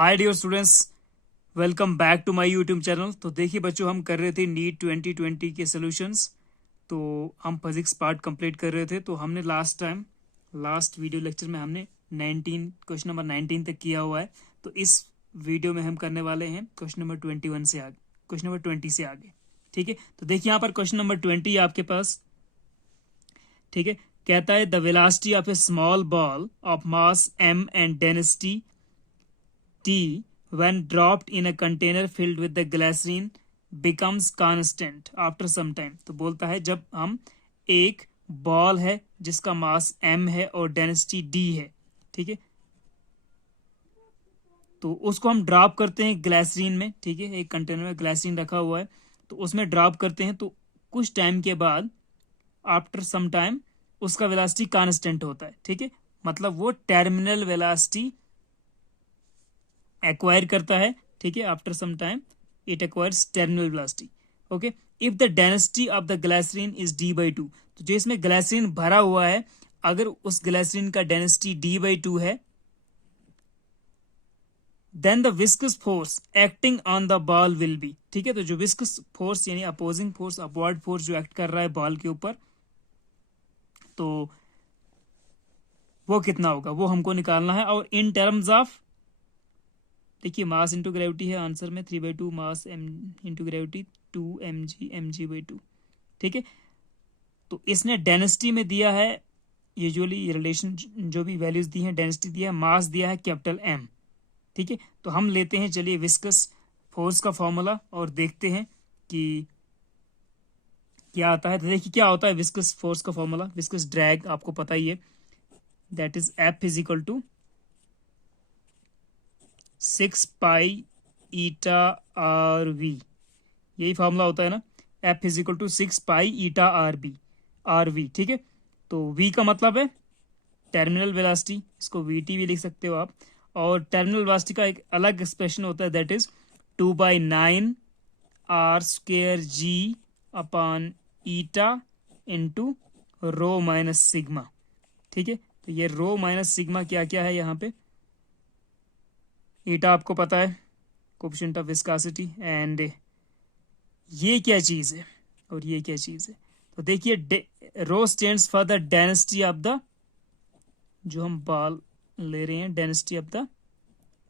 Hi dear students, welcome back to my YouTube channel. तो देखिए बच्चों, हम कर रहे थे नीट 2020 के सॉल्यूशंस। तो हम फिजिक्स पार्ट कंप्लीट कर रहे थे। तो हमने लास्ट वीडियो लेक्चर में हमने 19 क्वेश्चन नंबर 19 तक किया हुआ है। तो इस वीडियो में हम करने वाले हैं क्वेश्चन नंबर 21 से आगे, क्वेश्चन नंबर 20 से आगे। ठीक है, तो देखिए यहाँ पर क्वेश्चन नंबर 20 आपके पास। ठीक है, कहता है the velocity of A small ball of mass m and density T when dropped in a container filled with the glycerine becomes constant after some time। तो बोलता है जब हम एक बॉल है जिसका मास m है और डेंसिटी d है, ठीक है, तो उसको हम ड्रॉप करते हैं ग्लाइसरीन में। ठीक है, एक कंटेनर में ग्लाइसरीन रखा हुआ है, तो उसमें ड्रॉप करते हैं। तो कुछ टाइम के बाद आफ्टर सम टाइम उसका वेलोसिटी कांस्टेंट होता है। ठीक है, मतलब वो टर्मिनल वेलोसिटी एक्वायर करता है। ठीक है, after some time it acquires terminal velocity. Okay, if the density of the glycerine is d/2, तो जो इसमें ग्लाइसरीन भरा हुआ है, अगर उस ग्लाइसरीन का डेंसिटी d/2 है, then the viscous force acting on the ball will be. ठीक है, तो जो विस्कस फोर्स यानी अपोजिंग फोर्स, अपवर्ड फोर्स जो एक्ट कर रहा है बॉल के ऊपर, तो वो कितना होगा वो हमको निकालना है। और इन टर्म्स ऑफ, देखिए मास इंटू ग्रेविटी है आंसर में, 3/2 मास m इंटू ग्रेविटी 2 mg/2। ठीक है, तो इसने डेंसिटी में दिया है, यूजुअली रिलेशन जो भी वैल्यूज दी हैं, डेंसिटी दिया है, मास दिया है कैपिटल M। ठीक है, तो हम लेते हैं, चलिए विस्कस फोर्स का फॉर्मूला और देखते हैं कि क्या आता है। तो देखिए क्या होता है विस्कस फोर्स का फॉर्मूला। विस्कस ड्रैग आपको पता ही है, that is F is equal to 6 pi eta RV। यही फॉर्मूला होता है ना, F is equal to 6 pi eta RV। ठीक है, तो V का मतलब है टर्मिनल वेलोसिटी, इसको VT भी लिख सकते हो आप। और टर्मिनल वेलोसिटी का एक अलग एक्सप्रेशन होता है, that is 2/9 R²G upon eta into rho minus sigma. ठीक है, तो ये रो माइनस सिग्मा क्या क्या है यहाँ पे, ईटा आपको पता है, कोफिशिएंट ऑफ विस्कोसिटी, एंड ये क्या चीज है और ये क्या चीज है। तो देखिए rho stands for the density of the, जो हम बॉल ले रहे हैं, density of the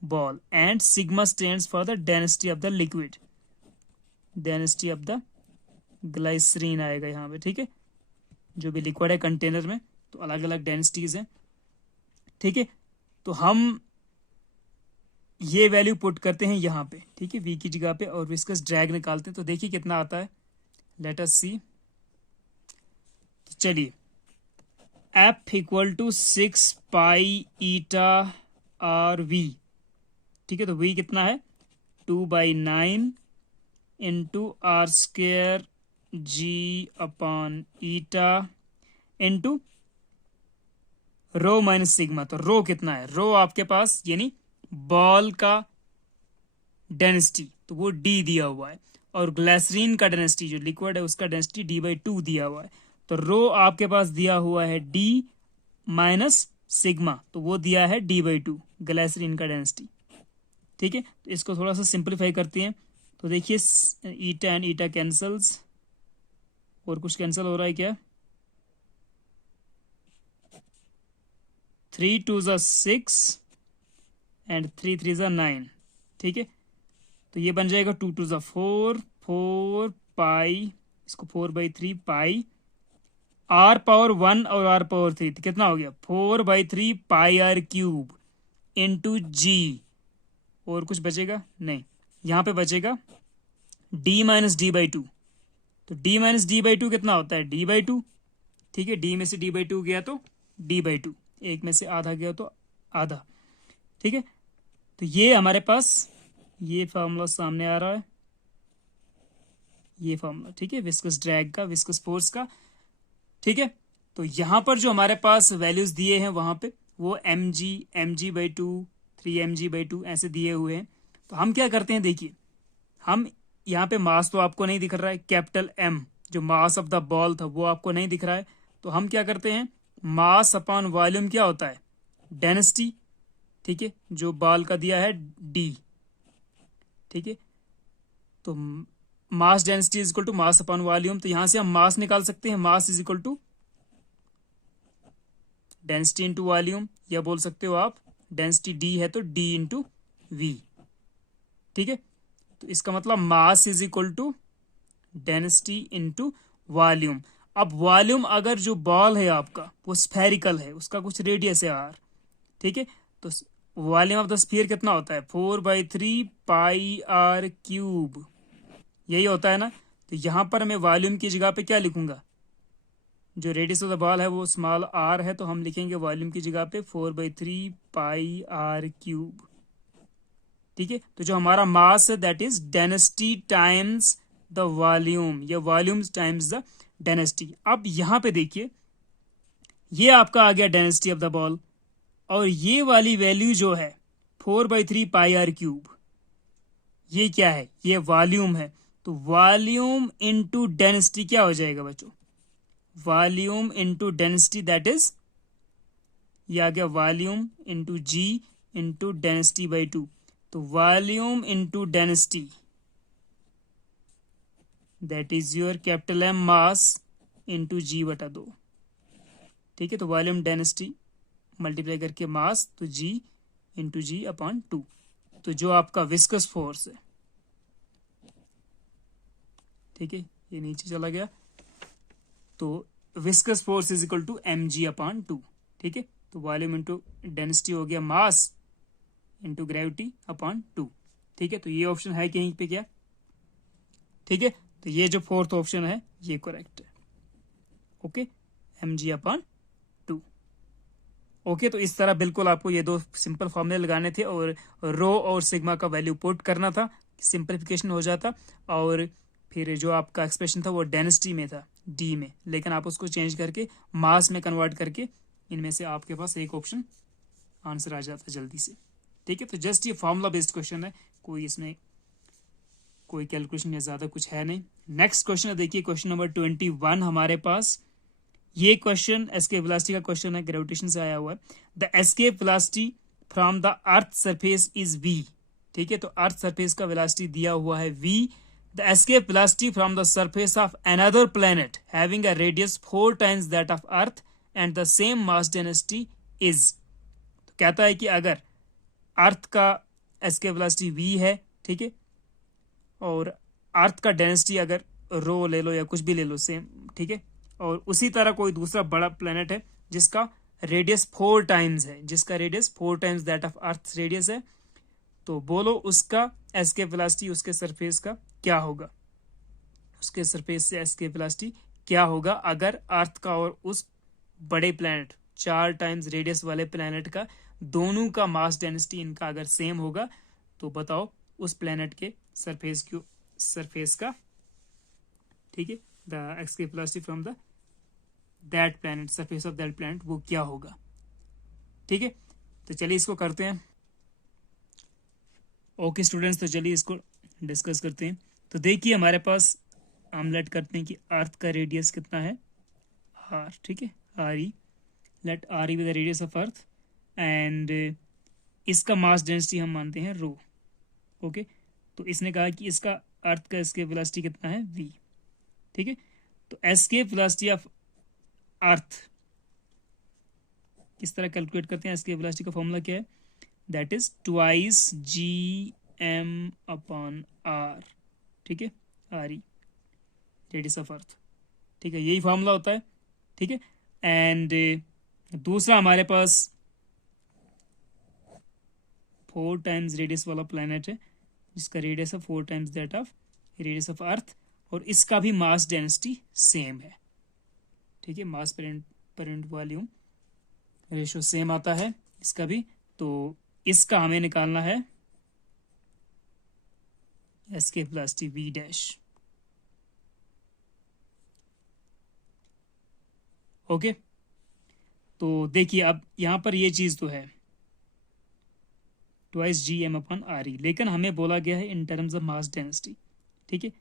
ball, and sigma stands for the density of the liquid, density of the glycerine आएगा यहाँ पे। ठीक है, जो भी लिक्विड है कंटेनर में, तो अलग अलग डेंसिटीज हैं। ठीक है, तो हम ये वैल्यू पुट करते हैं यहाँ पे, ठीक है, V की जगह पे, और विस्कस ड्रैग निकालते हैं। तो देखिए कितना आता है, लेट अस सी। चलिए F equal to 6 pi eta RV। ठीक है, तो V कितना है, 2/9 into R²G upon eta into rho minus sigma. तो रो कितना है, रो आपके पास यानी बॉल का डेंसिटी, तो वो D दिया हुआ है, और ग्लाइसरीन का डेंसिटी जो लिक्विड है उसका डेंसिटी d/2 दिया हुआ है। तो रो आपके पास दिया हुआ है D माइनस सिग्मा, तो वो दिया है d/2 ग्लाइसरीन का डेंसिटी। ठीक है, तो इसको थोड़ा सा सिंप्लीफाई करते हैं। तो देखिए ईटा एंड ईटा कैंसल्स, और कुछ कैंसिल हो रहा है क्या, 3 2 6 एंड 3 3 9। ठीक है, तो ये बन जाएगा 2 2 4, 4 पाई, इसको 4/3 पाई R⁻1 और R⁻3, तो कितना हो गया, 4/3 पाई R³ इंटू G। और कुछ बचेगा नहीं, यहाँ पे बचेगा D माइनस D/2। तो D माइनस D/2 कितना होता है, D/2। ठीक है, D में से D/2 गया तो D/2, एक में से आधा गया तो आधा। ठीक है, तो ये हमारे पास ये फॉर्मूला सामने आ रहा है, ये फॉर्मूला। ठीक है, विस्कस ड्रैग का, विस्कस फोर्स का। ठीक है, तो यहां पर जो हमारे पास वैल्यूज दिए हैं वहां पे वो mg/2, 3mg/2 ऐसे दिए हुए हैं। तो हम क्या करते हैं, देखिए हम यहाँ पे मास तो आपको नहीं दिख रहा है, कैपिटल M जो मास ऑफ द बॉल था वो आपको नहीं दिख रहा है। तो हम क्या करते हैं, मास अपॉन वॉल्यूम क्या होता है, डेंसिटी। ठीक है, जो बॉल का दिया है डी, ठीक है। तो mass density is equal to mass upon volume, तो यहां से हम मास निकाल सकते हैं, mass is equal to density into volume, या बोल सकते हो आप डेंसिटी डी है तो डी इंटू वी, ठीक है। तो इसका मतलब mass is equal to density into volume. अब वॉल्यूम अगर जो बॉल है आपका वो स्फेरिकल है, उसका कुछ रेडियस है आर, ठीक है, तो वॉल्यूम ऑफ द स्फीयर कितना होता है 4/3 πr³, यही होता है ना। तो यहां पर मैं वॉल्यूम की जगह पे क्या लिखूंगा, जो रेडियस ऑफ द बॉल है वो स्मॉल आर है, तो हम लिखेंगे वॉल्यूम की जगह पे 4/3 πr³, ठीक है। तो जो हमारा मास है that is density times the volume, या वॉल्यूम टाइम्स द डेंसिटी। अब यहां पे देखिए, ये आपका आ गया डेंसिटी ऑफ द बॉल, और ये वाली वैल्यू जो है 4/3 πr³, ये क्या है, ये वॉल्यूम है। तो वॉल्यूम इंटू डेंसिटी क्या हो जाएगा बच्चों, volume into density that is, ये आ गया volume into g into density by 2। तो volume into density that is your capital M mass into जी/2, ठीक है। तो वॉल्यूम डेंसिटी मल्टीप्लाई करके मास, तो जी इंटू जी अपॉन 2। तो जो आपका विस्कस फोर्स है, ठीक है, ये नीचे चला गया, तो viscous force is equal to m g upon 2, ठीक है। तो वॉल्यूम इंटू डेंसिटी हो गया मास इंटू ग्रेविटी अपॉन 2, ठीक है। तो ये ऑप्शन है कहीं पे क्या, ठीक है। तो ये जो फोर्थ ऑप्शन है ये करेक्ट है, okay, m g upon 2, okay. तो इस तरह बिल्कुल आपको ये दो सिंपल फॉर्मूले लगाने थे, और रो और सिग्मा का वैल्यू पुट करना था, सिंपलीफिकेशन हो जाता, और फिर जो आपका एक्सप्रेशन था वो डेंसिटी में था डी में, लेकिन आप उसको चेंज करके मास में कन्वर्ट करके इनमें से आपके पास एक ऑप्शन आंसर आ जाता है जल्दी से, ठीक है। तो जस्ट ये फॉर्मूला बेस्ड क्वेश्चन है, कोई इसमें कोई कैलकुलेशन या ज्यादा कुछ है नहीं। नेक्स्ट क्वेश्चन देखिए, क्वेश्चन नंबर 21 हमारे पास। ये क्वेश्चन एस्केप वेलोसिटी का क्वेश्चन है, ग्रेविटेशन से आया हुआ है। The escape velocity from the earth surface is v, ठीक है। तो अर्थ सरफेस का वेलोसिटी दिया हुआ है v। The escape velocity from the surface of another planet having a radius 4 times that of Earth and the same mass density is. तो कहता है कि अगर अर्थ का एस्केप वेलोसिटी v है, ठीक है, और अर्थ का डेंसिटी अगर रो ले लो या कुछ भी ले लो सेम, ठीक है, और उसी तरह कोई दूसरा बड़ा प्लेनेट है जिसका रेडियस 4 टाइम्स है, जिसका radius 4 times that of earth radius है, तो बोलो उसका एस्केप वेलोसिटी उसके सरफेस का क्या होगा, उसके सरफेस से एस्केप वेलोसिटी क्या होगा अगर अर्थ का और उस बड़े प्लेनेट 4 टाइम्स रेडियस वाले प्लेनेट का दोनों का मास डेंसिटी इनका अगर सेम होगा, तो बताओ उस प्लेनेट के सरफेस का, ठीक है, the escape velocity from the that planet, surface of that planet, वो क्या होगा, ठीक है। तो चलिए इसको करते हैं। ओके स्टूडेंट्स, तो चलिए इसको डिस्कस करते हैं। तो देखिए हमारे पास हम लेट करते हैं कि अर्थ का रेडियस कितना है आर, ठीक है, R E, let R E with the radius of Earth, and इसका मास डेंसिटी हम मानते हैं रो, ओके। तो इसने कहा कि इसका अर्थ का एस्केप वेलोसिटी कितना है v, ठीक है। तो एस्केप वेलोसिटी ऑफ अर्थ किस तरह कैलकुलेट करते हैं, एस्केप वेलोसिटी का फॉर्मूला क्या है, that is twice G M upon R, ठीक है, R E radius of Earth, ठीक है, यही फॉर्मूला होता है, ठीक है। एंड दूसरा हमारे पास 4 टाइम्स रेडियस वाला प्लैनेट है जिसका रेडियस है 4 times that of radius of अर्थ, और इसका भी मास डेंसिटी सेम है, ठीक है, मास per unit volume ratio same आता है इसका भी। तो इसका हमें निकालना है escape velocity v dash, okay. तो देखिए अब यहां पर ये चीज तो है twice G M upon R E, लेकिन हमें बोला गया है in terms of mass density, ठीक है।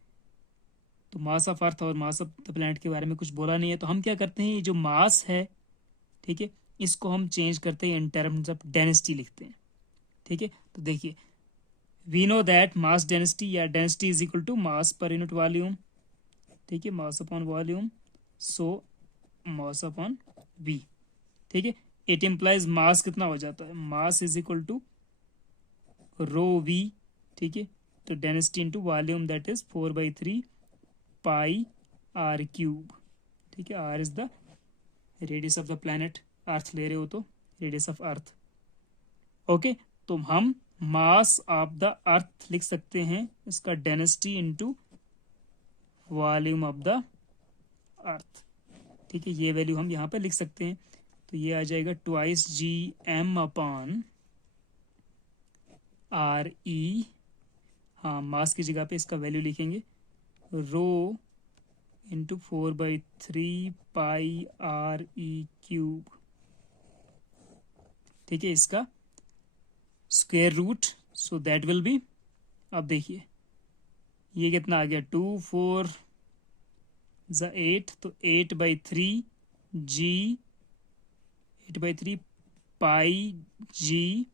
तो मास ऑफ अर्थ और मास ऑफ द प्लैनेट के बारे में कुछ बोला नहीं है, तो हम क्या करते हैं, ये जो मास है, ठीक है, इसको हम चेंज करते हैं इन टर्म्स ऑफ डेंसिटी लिखते हैं, ठीक है, तो देखिए we know that mass density या density is equal to mass per unit volume, ठीक है, mass upon volume, so mass upon V, ठीक है। इट इम्प्लाइज मास कितना हो जाता है, mass is equal to rho V, ठीक है, तो density into volume that is 4/3 pi R cube, ठीक है। R is the radius of the planet, earth ले रहे हो तो रेडियस ऑफ अर्थ, ओके। तो हम मास ऑफ द अर्थ लिख सकते हैं इसका density into volume of the earth, ठीक है, ये वैल्यू हम यहाँ पे लिख सकते हैं। तो ये आ जाएगा twice G M upon R E, हाँ मास की जगह पे इसका वैल्यू लिखेंगे rho into 4/3 pi R E cube, ठीक है, इसका square root, so that will be, अब देखिए ये कितना आ गया 2 4 8, तो 8/3 जी, 8/3 pi ji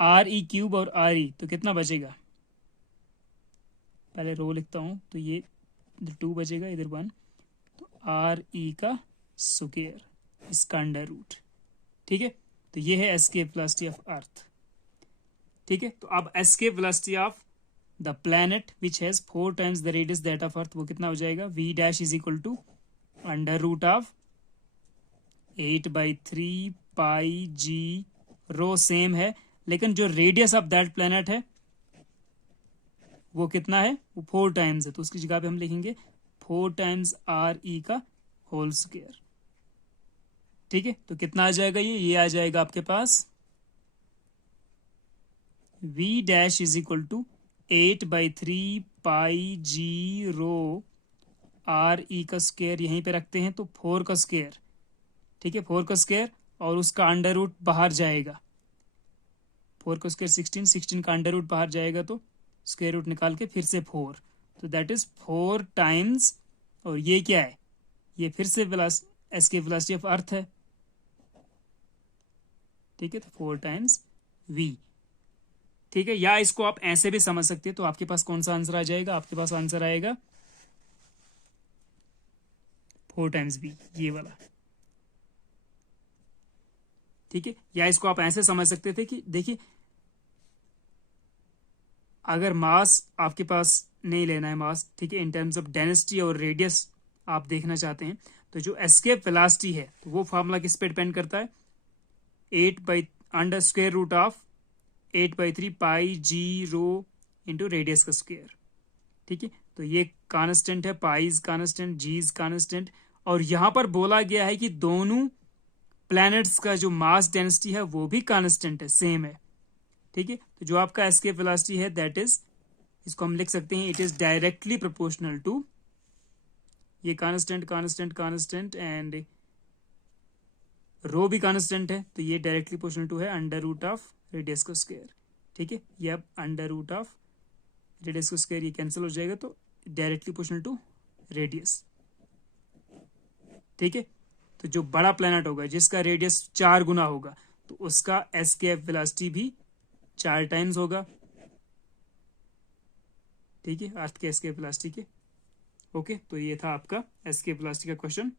are E cube और आर ई, तो कितना बचेगा, पहले रो लिखता हूं, तो ये इधर 2 बचेगा, इधर 1, तो आर ई का स्क्वायर, इसका अंडर रूट, ठीक है। तो ये है एस्केप वेलोसिटी ऑफ अर्थ, ठीक है। तो अब escape velocity of the planet which has 4 times the radius that of Earth, वो कितना हो जाएगा, V dash is equal to under root of 8/3 pi G, rho same है, लेकिन जो रेडियस ऑफ दैट प्लैनेट है वो कितना है, वो 4 times है, तो उसकी जगह पे हम लिखेंगे 4 times आर ई का होल स्क्वायर, ठीक है। तो कितना आ जाएगा, ये आ जाएगा आपके पास v dash is equal to 8/3 pi G rho R E का स्क्वायर, यहीं पे रखते हैं तो 4 का स्क्वायर, ठीक है, 4 का स्क्वायर और उसका अंडर रूट बाहर जाएगा, 4 का स्क्वायर 16 का अंडर रूट बाहर जाएगा, तो स्क्वायर रूट निकाल के फिर से 4, तो दैट इज 4 times, और ये क्या है, ये फिर से एस्केप वेलोसिटी ऑफ अर्थ है, ठीक है, तो 4 times v, ठीक है। या इसको आप ऐसे भी समझ सकते हैं, तो आपके पास कौन सा आंसर आ जाएगा, आपके पास आंसर आएगा 4 times v, ये वाला, ठीक है। या इसको आप ऐसे समझ सकते थे कि देखिए अगर मास आपके पास नहीं लेना है मास, ठीक है, इन टर्म्स ऑफ डेंसिटी और रेडियस आप देखना चाहते हैं, तो जो एस्केप वेलोसिटी है तो वो फॉर्मूला किस पे डिपेंड करता है, 8/√8/3 पाई जी रो इंटू रेडियस का स्क्वायर, ठीक है। तो ये कांस्टेंट है, पाइज कांस्टेंट, जीज कांस्टेंट, और यहां पर बोला गया है कि दोनों प्लैनेट्स का जो मास डेंसिटी है वो भी कांस्टेंट है, सेम है, ठीक है। तो जो आपका एस्केप वेलोसिटी है दैट इज, इसको हम लिख सकते हैं, it is directly proportional to, ये constant constant constant and rho भी कांस्टेंट है, तो ये डायरेक्टली प्रोपोर्शनल टू है अंडर रूट ऑफ रेडियस का स्क्वायर, ठीक है। ये अब अंडर रूट ऑफ रेडियस का स्क्वायर ये कैंसिल हो जाएगा, तो डायरेक्टली प्रोपोर्शनल टू रेडियस, ठीक है। तो जो बड़ा प्लैनेट होगा जिसका रेडियस 4 गुना होगा, तो उसका एस्केप वेलोसिटी भी 4 times होगा, ठीक है, अर्थ के एस्केप वेलोसिटी के, ओके। तो ये था आपका एस्केप वेलोसिटी का क्वेश्चन।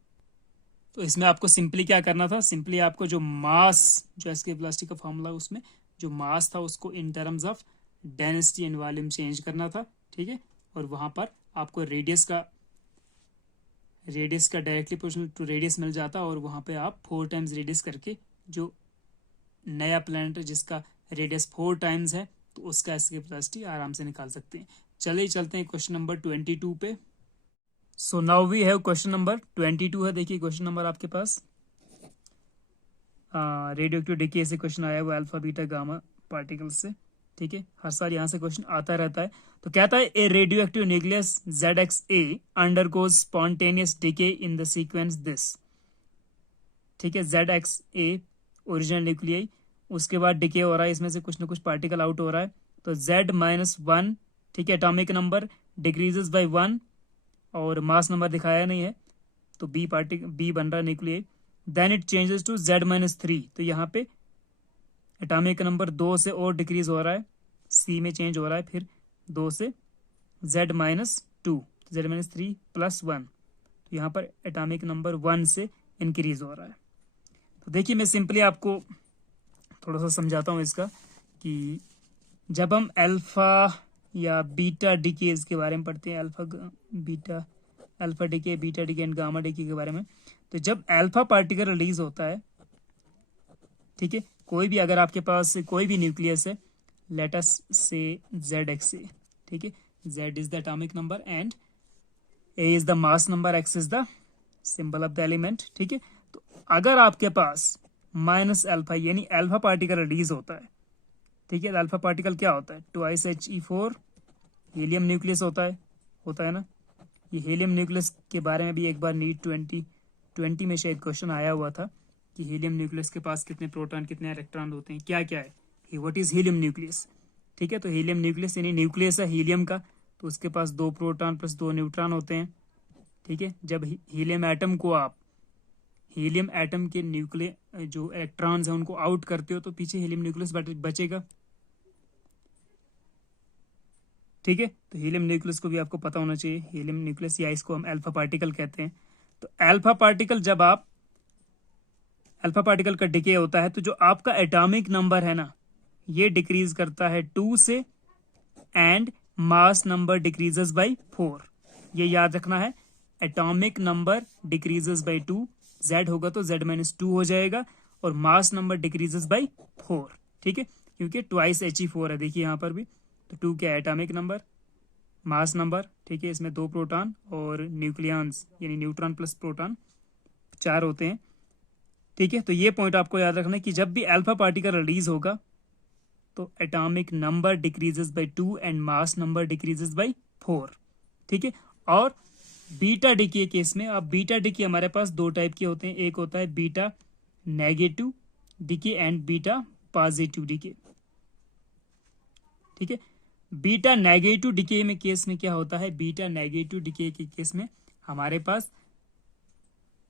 तो इसमें आपको सिंपली क्या करना था, सिंपली आपको जो मास, जो एस्केप वेलोसिटी का फॉर्मूला उसमें जो मास था उसको इन terms of density and volume change करना था, ठीक है। और वहां पर आपको रेडियस का डायरेक्टली प्रोपोर्शनल टू रेडियस मिल जाता, और वहां पे आप 4 times रेडियस करके जो नया प्लैनेट है जिसका रेडियस 4 times है, तो उसका एस्केप वेलोसिटी आराम से निकाल सकते हैं। चलिए चलते हैं क्वेश्चन नंबर 22 पे। So now we have question number 22 है, देखिए क्वेश्चन नंबर आपके पास रेडियो एक्टिव डिके से क्वेश्चन आया हुआ अल्फा बीटा गामा पार्टिकल्स से, ठीक है, हर साल यहाँ से क्वेश्चन आता रहता है। तो कहता है a radio active nucleus ZXA undergoes spontaneous decay in the sequence this, ठीक है, ZXA ओरिजिनल न्यूक्लियाई, उसके बाद डिके हो रहा है, इसमें से कुछ ना कुछ पार्टिकल आउट हो रहा है, तो Z-1, ठीक है, एटॉमिक नंबर डिक्रीजेस बाय 1 और मास नंबर दिखाया नहीं है, तो बी बन रहा है nuclei, then it changes to Z-3, तो यहाँ पे एटॉमिक नंबर 2 से और डिक्रीज हो रहा है, सी में चेंज हो रहा है, फिर 2 से Z-2, Z-3 + 1, तो यहाँ पर एटॉमिक नंबर 1 से इंक्रीज हो रहा है। तो देखिए मैं सिंपली आपको थोड़ा सा समझाता हूँ इसका, कि जब हम अल्फा या बीटा डिकेज के बारे में पढ़ते हैं, alpha decay, beta decay and gamma decay के बारे में, तो जब अल्फा पार्टिकल रिलीज होता है, ठीक है, कोई भी अगर आपके पास कोई भी न्यूक्लियस है, लेट अस से ZXA, ठीक है, Z is the atomic number and A is the mass number, X is the symbol of the element, ठीक है। तो अगर आपके पास माइनस अल्फा यानी अल्फा पार्टिकल रिलीज होता है, ठीक है, अल्फा पार्टिकल क्या होता है, 2He4 हीलियम न्यूक्लियस होता है ना। ये हीलियम न्यूक्लियस के बारे में भी एक बार नीट 2020 में शायद क्वेश्चन आया हुआ था कि हीलियम न्यूक्लियस के पास कितने प्रोटॉन कितने इलेक्ट्रॉन होते हैं, क्या क्या है, व्हाट इज हीलियम न्यूक्लियस, ठीक है। तो हीलियम न्यूक्लियस यानी न्यूक्लियस है हीलियम का, तो उसके पास 2 प्रोटॉन + 2 न्यूट्रॉन होते हैं, ठीक है। जब हीलियम एटम को आप हीलियम एटम के न्यूक्लियर जो इलेक्ट्रॉन्स हैं उनको आउट करते हो, तो पीछे हीलियम न्यूक्लियस बचेगा, ठीक है। तो हीलियम न्यूक्लियस को भी आपको पता होना चाहिए, हीलियम न्यूक्लियस या इसको हम अल्फा पार्टिकल कहते हैं। तो अल्फा पार्टिकल जब आप अल्फा पार्टिकल का डिके होता है, तो जो आपका एटॉमिक नंबर है ना, ये डिक्रीज करता है 2 से, and mass number decreases by 4। ये याद रखना है, atomic number decreases by 2, Z होगा तो Z-2 हो जाएगा, और मास नंबर डिक्रीजेस बाय 4, ठीक है, क्योंकि ट्वाइस He4 है, देखिए यहाँ पर भी। तो 2 क्या है, एटॉमिक नंबर, मास नंबर, ठीक है, इसमें 2 प्रोटॉन और न्यूक्लियंस यानी न्यूट्रॉन + प्रोटॉन 4 होते हैं, ठीक है। तो ये पॉइंट आपको याद रखना है कि जब भी अल्फा पार्टिकल रिलीज होगा तो atomic number decreases by 2 and mass number decreases by 4, ठीक है। और बीटा डिके केस में, अब बीटा डिके हमारे पास 2 टाइप के होते हैं, एक होता है beta negative decay and beta positive decay, ठीक है। बीटा नेगेटिव डिके में केस में क्या होता है, बीटा नेगेटिव डिके के केस में हमारे पास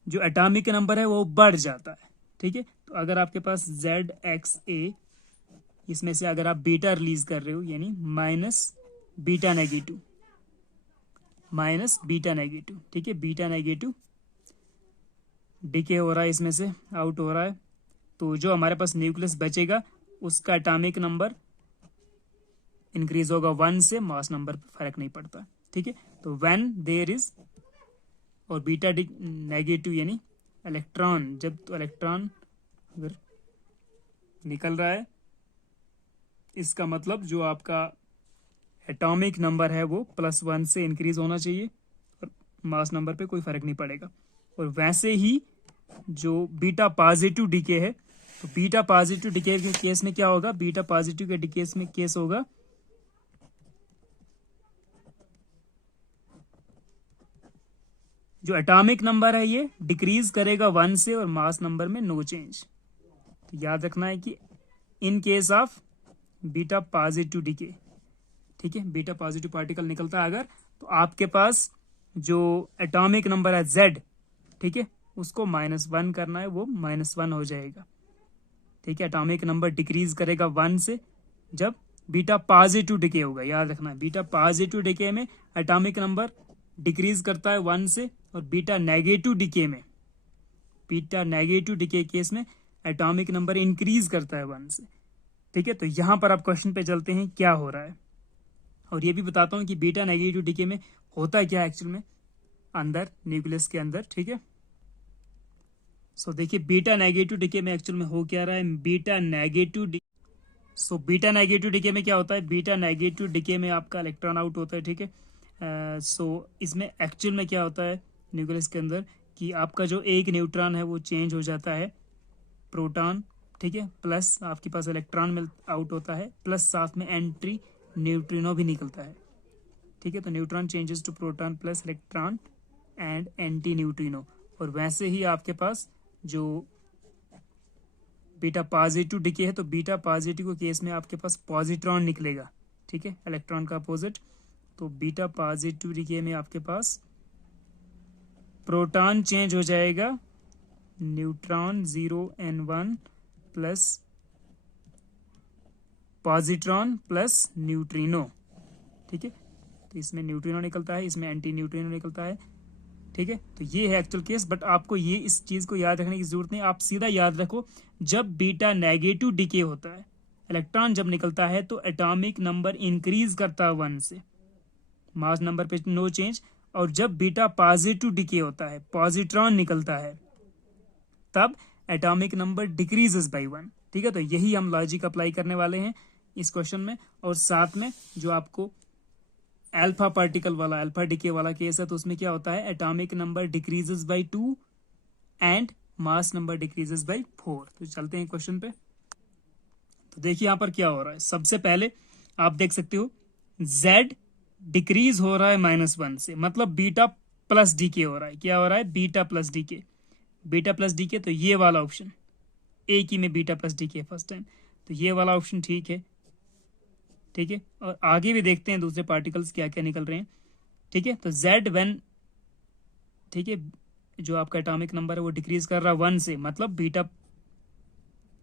जो एटॉमिक नंबर है वो बढ़ जाता है, ठीक है। तो अगर आपके पास ZXA, इसमें से अगर आप बीटा रिलीज कर रहे हो यानी माइनस बीटा नेगेटिव, ठीक है, बीटा नेगेटिव डिके हो रहा है, इसमें से आउट हो रहा है, तो जो हमारे पास न्यूक्लियस बचेगा उसका एटॉमिक नंबर इंक्रीज होगा 1 से, मास नंबर पर फर्क नहीं पड़ता, ठीक है। तो व्हेन देयर इज, और बीटा नेगेटिव यानी इलेक्ट्रॉन, जब तो इलेक्ट्रॉन अगर निकल रहा है, इसका मतलब जो आपका एटॉमिक नंबर है वो +1 से इंक्रीज होना चाहिए, और मास नंबर पे कोई फर्क नहीं पड़ेगा। और वैसे ही जो बीटा पॉजिटिव डिके है, तो बीटा पॉजिटिव डिके के केस में क्या होगा, बीटा पॉजिटिव के डिकेस में केस होगा जो एटॉमिक नंबर है ये डिक्रीज करेगा 1 से, और मास नंबर में नो चेंज। तो याद रखना है कि in case of beta positive decay, ठीक है, बीटा पॉजिटिव पार्टिकल निकलता है अगर, तो आपके पास जो एटॉमिक नंबर है Z, ठीक है, उसको -1 करना है, वो -1 हो जाएगा, ठीक है। एटॉमिक नंबर डिक्रीज करेगा 1 से जब बीटा पॉजिटिव डिके होगा, याद रखना है, बीटा पॉजिटिव डिके में एटॉमिक नंबर डिक्रीज करता है 1 से, और बीटा नेगेटिव डिके केस में एटॉमिक नंबर इंक्रीज करता है 1 से, ठीक है। तो यहां पर आप क्वेश्चन पे चलते हैं क्या हो रहा है, और ये भी बताता हूं कि बीटा नेगेटिव डिके में होता क्या है एक्चुअल में अंदर न्यूक्लियस के अंदर, ठीक है। सो देखिए बीटा नेगेटिव डिके में एक्चुअल में हो क्या रहा है, बीटा नेगेटिव डिके में क्या होता है, बीटा नेगेटिव डिके में आपका इलेक्ट्रॉन आउट होता है, ठीक है। इसमें एक्चुअल में क्या होता है न्यूक्लियस के अंदर, कि आपका जो एक न्यूट्रॉन है वो चेंज हो जाता है प्रोटॉन, ठीक है, प्लस आपके पास इलेक्ट्रॉन में आउट होता है, प्लस साथ में एंट्री न्यूट्रिनो भी निकलता है, ठीक है। तो neutron changes to proton plus electron and antineutrino. और वैसे ही आपके पास जो बीटा पॉजिटिव डिके है, तो बीटा पॉजिटिव के केस में आपके पास पॉजिट्रॉन निकलेगा, ठीक है, इलेक्ट्रॉन का अपोजिट। तो बीटा पॉजिटिव डिके में आपके पास प्रोटॉन चेंज हो जाएगा neutron 0 and 1 plus positron plus neutrino, ठीक है। तो इसमें न्यूट्रिनो निकलता है, इसमें एंटी न्यूट्रिनो निकलता है, ठीक है। तो ये है एक्चुअल केस, बट आपको ये इस चीज को याद रखने की जरूरत नहीं, आप सीधा याद रखो जब बीटा नेगेटिव डिके होता है, इलेक्ट्रॉन जब निकलता है तो एटॉमिक नंबर इंक्रीज करता है 1 से, मास नंबर पे नो चेंज। और जब बीटा पॉजिटिव डिके होता है, पॉजिट्रॉन निकलता है, तब एटॉमिक नंबर डिक्रीजेस बाय 1, ठीक है। तो यही हम लॉजिक अप्लाई करने वाले हैं इस क्वेश्चन में। और साथ में जो आपको अल्फा पार्टिकल वाला, अल्फा डिके वाला केस है, तो उसमें क्या होता है, atomic number decreases by 2 and mass number decreases by 4। तो चलते हैं क्वेश्चन पे। तो देखिए यहाँ पर क्या हो रहा है, सबसे पहले आप देख सकते हो Z डिक्रीज हो रहा है -1 से, मतलब बीटा प्लस डीके हो रहा है। क्या हो रहा है, beta plus decay, beta plus decay. तो ये वाला ऑप्शन, एक ही में beta plus decay first time, तो ये वाला ऑप्शन ठीक है, ठीक है। और आगे भी देखते हैं दूसरे पार्टिकल्स क्या क्या निकल रहे हैं, ठीक है। तो Z व्हेन, ठीक है, जो आपका एटॉमिक नंबर है वो डिक्रीज कर रहा है 1 से, मतलब बीटा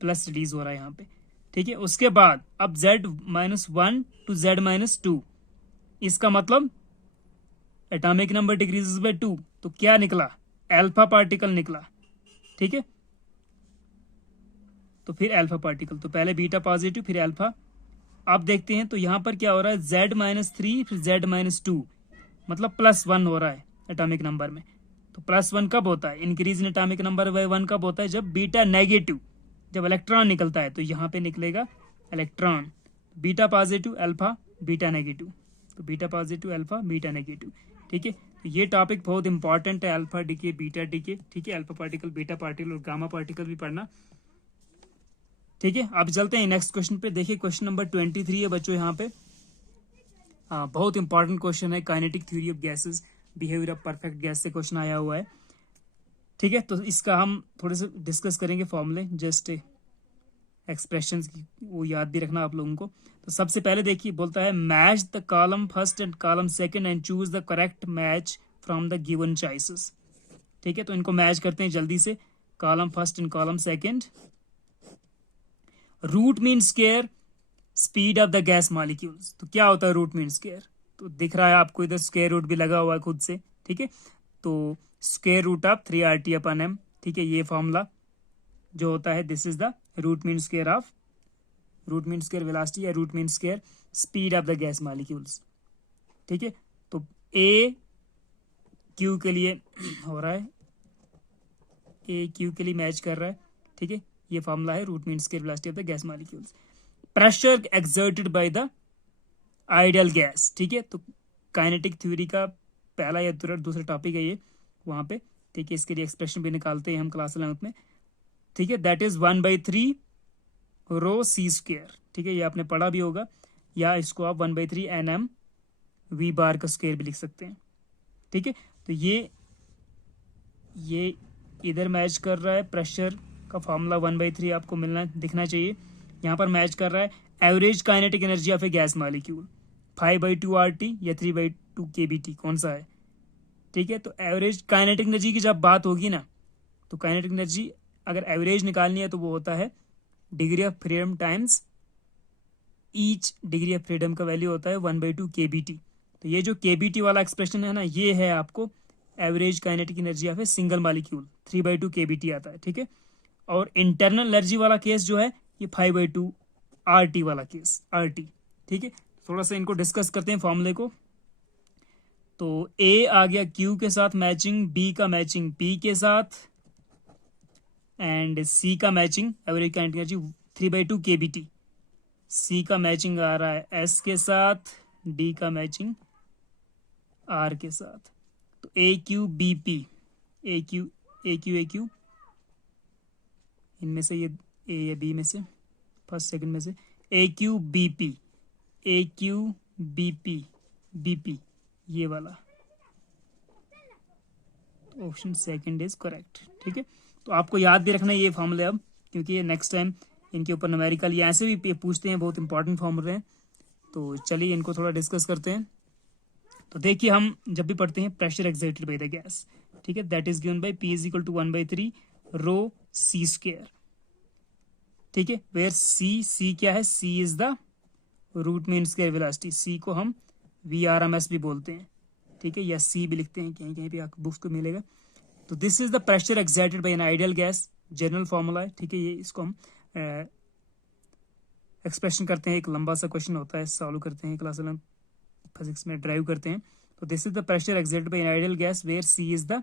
प्लस रिलीज हो रहा है यहाँ पे, ठीक है। उसके बाद अब Z-1 टू Z-2, इसका मतलब एटॉमिक नंबर डिक्रीजेस बाय 2, तो क्या निकला, अल्फा पार्टिकल निकला, ठीक है। तो फिर अल्फा पार्टिकल, तो पहले बीटा पॉजिटिव फिर अल्फा। आप देखते हैं तो यहां पर क्या हो रहा है, Z-3 फिर Z-2, मतलब +1 हो रहा है एटॉमिक नंबर में। तो +1 कब होता है, increase in atomic number by 1 कब होता है, जब बीटा नेगेटिव, जब इलेक्ट्रॉन निकलता है। तो यहाँ पे निकलेगा electron, beta positive alpha beta negative, तो beta positive alpha beta negative, ठीक है। तो ये टॉपिक बहुत इंपॉर्टेंट है, अल्फा डीके बीटा डीके, ठीक है। अल्फा पार्टिकल, बीटा पार्टिकल और गामा पार्टिकल भी पढ़ना, ठीक है। अब चलते हैं नेक्स्ट क्वेश्चन पे। देखिए क्वेश्चन नंबर 23 है बच्चों यहाँ पे। बहुत इंपॉर्टेंट क्वेश्चन है, kinetic theory of gases, behaviour of perfect gas से क्वेश्चन आया हुआ है, ठीक है। तो इसका हम थोड़े से डिस्कस करेंगे फॉर्मूले, जस्ट एक्सप्रेशंस की वो याद भी रखना आप लोगों को। तो सबसे पहले देखिए, बोलता है match the column first and column second and choose the correct match from the given choices, ठीक है। तो इनको मैच करते हैं जल्दी से, column first and column second. Root mean square speed of the gas molecules, तो क्या होता है रूट मीन स्क्वायर, तो दिख रहा है आपको इधर स्क्वायर रूट भी लगा हुआ है खुद से, ठीक है। तो स्क्वायर रूट ऑफ 3RT/m, ठीक है। ये फॉर्मूला जो होता है, this is the root mean square of, root mean square velocity या root mean square speed of the gas molecules, ठीक है। तो ए क्यू के लिए हो रहा है, ए क्यू के लिए मैच कर रहा है, ठीक है। ये फॉर्मूला है root mean square velocity of the gas molecules. Pressure exerted by the ideal gas, ठीक है। तो काइनेटिक थ्योरी का पहला या दूसरा टॉपिक है ये वहां पे, ठीक है। इसके लिए एक्सप्रेशन भी निकालते हैं हम क्लास 11 में, ठीक है। That is 1/3 rho C square, ठीक है। ये आपने पढ़ा भी होगा, या इसको आप 1/3 NM V बार का स्क्वायर भी लिख सकते हैं, ठीक है। तो ये इधर मैच कर रहा है, प्रेशर का फॉर्मूला 1/3 आपको मिलना दिखना चाहिए। यहाँ पर मैच कर रहा है average kinetic energy of A gas molecule, 5/2 RT या 3/2 KBT, कौन सा है, ठीक है। तो एवरेज काइनेटिक एनर्जी की जब बात होगी ना, तो काइनेटिक एनर्जी अगर एवरेज निकालनी है तो वो होता है degree of freedom times each degree of freedom का वैल्यू होता है 1/2 KBT। तो ये जो KBT वाला एक्सप्रेशन है ना, ये है आपको average kinetic energy of a single molecule, 3/2 KBT आता है, ठीक है। और इंटरनल एनर्जी वाला केस जो है ये 5/2 RT वाला केस, RT, ठीक है। थोड़ा सा इनको डिस्कस करते हैं फॉर्मूले को। तो ए आ गया Q के साथ मैचिंग, B का मैचिंग P के साथ, एंड C का matching average kinetic energy 3/2 KBT। C का मैचिंग आ रहा है S के साथ, D का मैचिंग R के साथ। तो AQBP, AQ इनमें से ये A या B में से, फर्स्ट सेकंड में से, AQBP, BP, ये वाला ऑप्शन सेकंड इज करेक्ट, ठीक है। तो आपको याद भी रखना है ये फॉर्मूले अब, क्योंकि ये नेक्स्ट टाइम इनके ऊपर न्यूमेरिकल या ऐसे भी पूछते हैं, बहुत इंपॉर्टेंट फॉर्मूले हैं। तो चलिए इनको थोड़ा डिस्कस करते हैं। तो देखिए, हम जब भी पढ़ते हैं pressure exerted by the gas, ठीक है, that is given by P is equal to 1/3 rho C square, ठीक है। वेयर C क्या है, C is the root mean square velocity, C को हम VRMS भी बोलते हैं, ठीक है, या सी भी लिखते हैं, कहीं कहीं पे आपको बुक्स को मिलेगा। तो this is the pressure exerted by an ideal gas, general formula है, ठीक है। ये इसको हम एक्सप्रेशन करते हैं, एक लंबा सा क्वेश्चन होता है, सॉल्व करते हैं क्लास 11 फिजिक्स में, ड्राइव करते हैं। तो this is the pressure exerted by an ideal gas where C is the,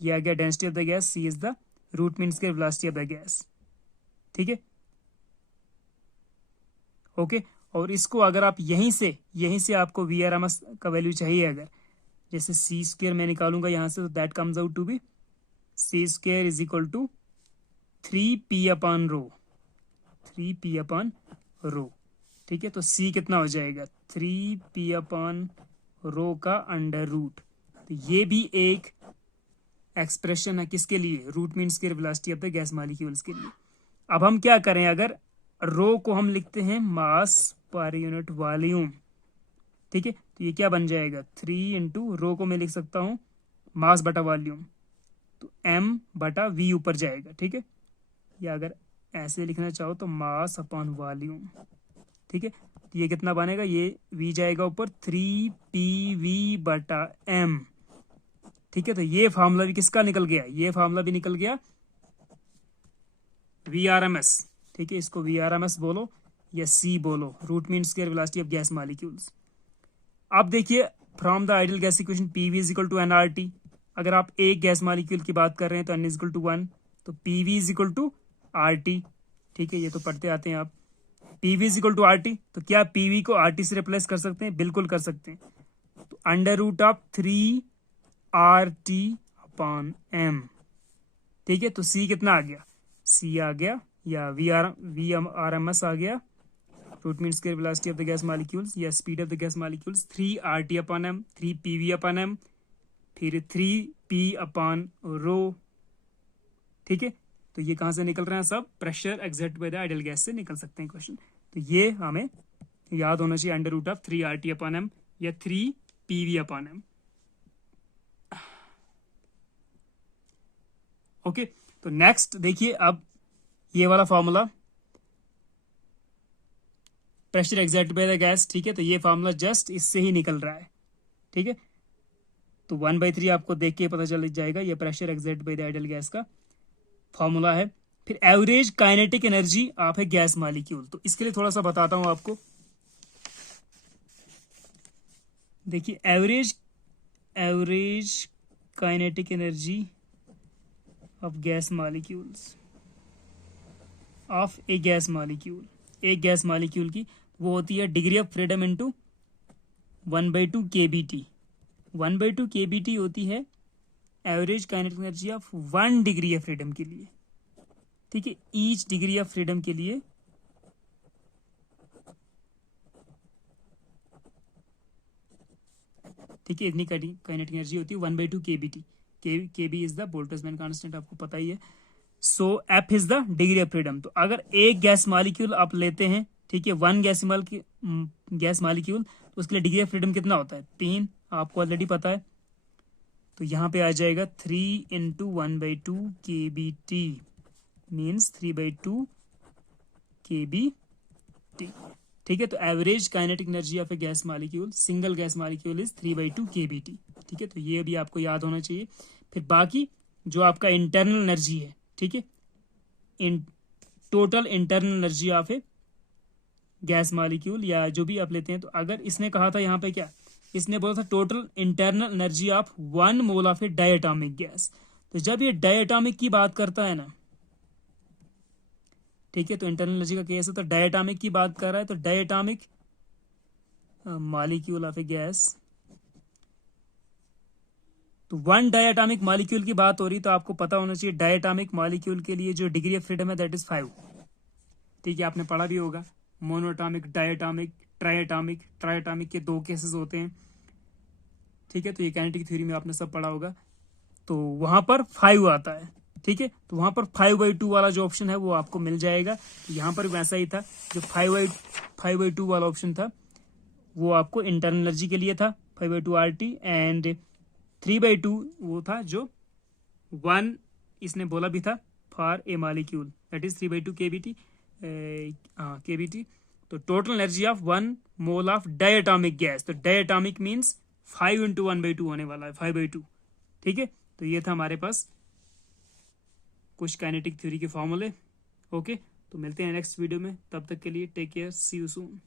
ये आ गया density of the gas, C is the root mean square velocity of the gas, ठीक है, ओके। और इसको अगर आप यहीं से आपको VRMS का वैल्यू चाहिए, अगर जैसे सी स्क्वायर मैं निकालूंगा यहाँ से, तो that comes out to be C square is equal to 3p/रो, 3p/रो, ठीक है। तो सी कितना हो जाएगा, 3p/रो का अंडर रूट। तो ये भी एक एक्सप्रेशन है किसके लिए, root mean square velocity of the gas molecules के लिए। अब हम क्या करें, अगर रो को हम लिखते हैं मास पर यूनिट वॉल्यूम, ठीक है, तो ये क्या बन जाएगा, 3 इंटू रो को मैं लिख सकता हूँ मास बटा वॉल्यूम, तो m/v ऊपर जाएगा, ठीक है। या अगर ऐसे लिखना चाहो तो मास अपॉन वॉल्यूम, ठीक है। तो ये कितना बनेगा, ये v जाएगा ऊपर, 3pv/m, ठीक है। तो ये फार्मूला भी किसका निकल गया, ये फार्मूला भी निकल गया VRMS, ठीक है। इसको VRMS बोलो या C बोलो, root mean square velocity of gas molecules. अब देखिए from the ideal gas equation PV is equal to nRT, अगर आप एक गैस मॉलिक्यूल की बात कर रहे हैं तो n इज इक्वल टू 1, तो PV is equal to RT, ठीक है, ये तो पढ़ते आते हैं आप। PV is equal to RT, तो क्या PV को RT से रिप्लेस कर सकते हैं, बिल्कुल कर सकते हैं। तो अंडर रूट ऑफ 3RT/m, ठीक है। तो C कितना आ गया, C आ गया, या VRMS आ गया, root mean square velocity of the gas molecules या speed of the gas molecules, 3RT/m, 3pv/m, फिर 3p/रो, ठीक है। तो ये कहां से निकल रहे हैं, सब pressure exerted by the ideal gas से निकल सकते हैं क्वेश्चन। तो ये हमें याद होना चाहिए, अंडर रूट ऑफ 3RT/m या 3pv/m, ओके। तो नेक्स्ट देखिए, अब ये वाला formula pressure exerted by the gas, ठीक है। तो ये फॉर्मूला जस्ट इससे ही निकल रहा है, ठीक है। तो 1/3 आपको देख के पता चल जाएगा, ये pressure exerted by the ideal gas का फॉर्मूला है। फिर average kinetic energy of A gas molecule, तो इसके लिए थोड़ा सा बताता हूं आपको। देखिए average kinetic energy of gas molecules, of A gas molecule, एक गैस मॉलिक्यूल की वो होती है degree of freedom into 1/2 kBT। 1/2 kBT होती है average kinetic energy of 1 degree of freedom के लिए, ठीक है। ईच डिग्री ऑफ फ्रीडम के लिए ठीक है, इतनी काइनेटिक एनर्जी होती है 1/2 kBT। kb is the Boltzmann constant, आपको पता ही है। सो F is the degree of freedom. तो अगर एक गैस मॉलिक्यूल आप लेते हैं, ठीक है, वन गैस मॉलिक्यूल, तो उसके लिए डिग्री ऑफ फ्रीडम कितना होता है, 3, आपको ऑलरेडी पता है। तो यहाँ पे आ जाएगा 3 इंटू 1/2 kBT मीन्स 3/2 kBT, ठीक है। तो average kinetic energy of A gas molecule, single gas molecule is 3/2 kBT, ठीक है। तो ये भी आपको याद होना चाहिए। फिर बाकी जो आपका इंटरनल एनर्जी है, ठीक है, in total internal energy of A gas molecule या जो भी आप लेते हैं, तो अगर इसने कहा था यहाँ पे क्या, इसने बोला था total internal energy of 1 mole of A diatomic gas. तो जब ये डायटोमिक की बात करता है ना, ठीक है, तो इंटरनल एनर्जी का केस है, तो डायटोमिक की बात कर रहा है, तो diatomic molecule of A gas, तो 1 डायटोमिक मॉलिक्यूल की बात हो रही, तो आपको पता होना चाहिए डायटोमिक मॉलिक्यूल के लिए जो डिग्री ऑफ फ्रीडम है दैट इज 5, ठीक है, आपने पढ़ा भी होगा। मोनोटॉमिक, डायटोमिक, ट्राइएटॉमिक, ट्राइएटॉमिक के 2 केसेस होते हैं, ठीक है। तो ये काइनेटिक थ्योरी में आपने सब पढ़ा होगा। तो वहां पर 5 आता है, ठीक है। तो वहां पर 5/2 वाला जो ऑप्शन है वो आपको मिल जाएगा। तो यहाँ पर वैसा ही था, जो 5/2 वाला ऑप्शन था वो आपको इंटरनल एनर्जी के लिए था 5/2 RT, एंड 3/2 वो था जो 1 इसने बोला भी था for a molecule that is 3/2 kBT, kBT। तो total energy of 1 mole of diatomic gas, तो डायटोमिक मीन्स 5 इंटू 1/2 होने वाला है, 5/2। ठीक है, तो ये था हमारे पास कुछ काइनेटिक थ्योरी के फॉर्मूले। ओके, तो मिलते हैं नेक्स्ट वीडियो में, तब तक के लिए take care, see you soon.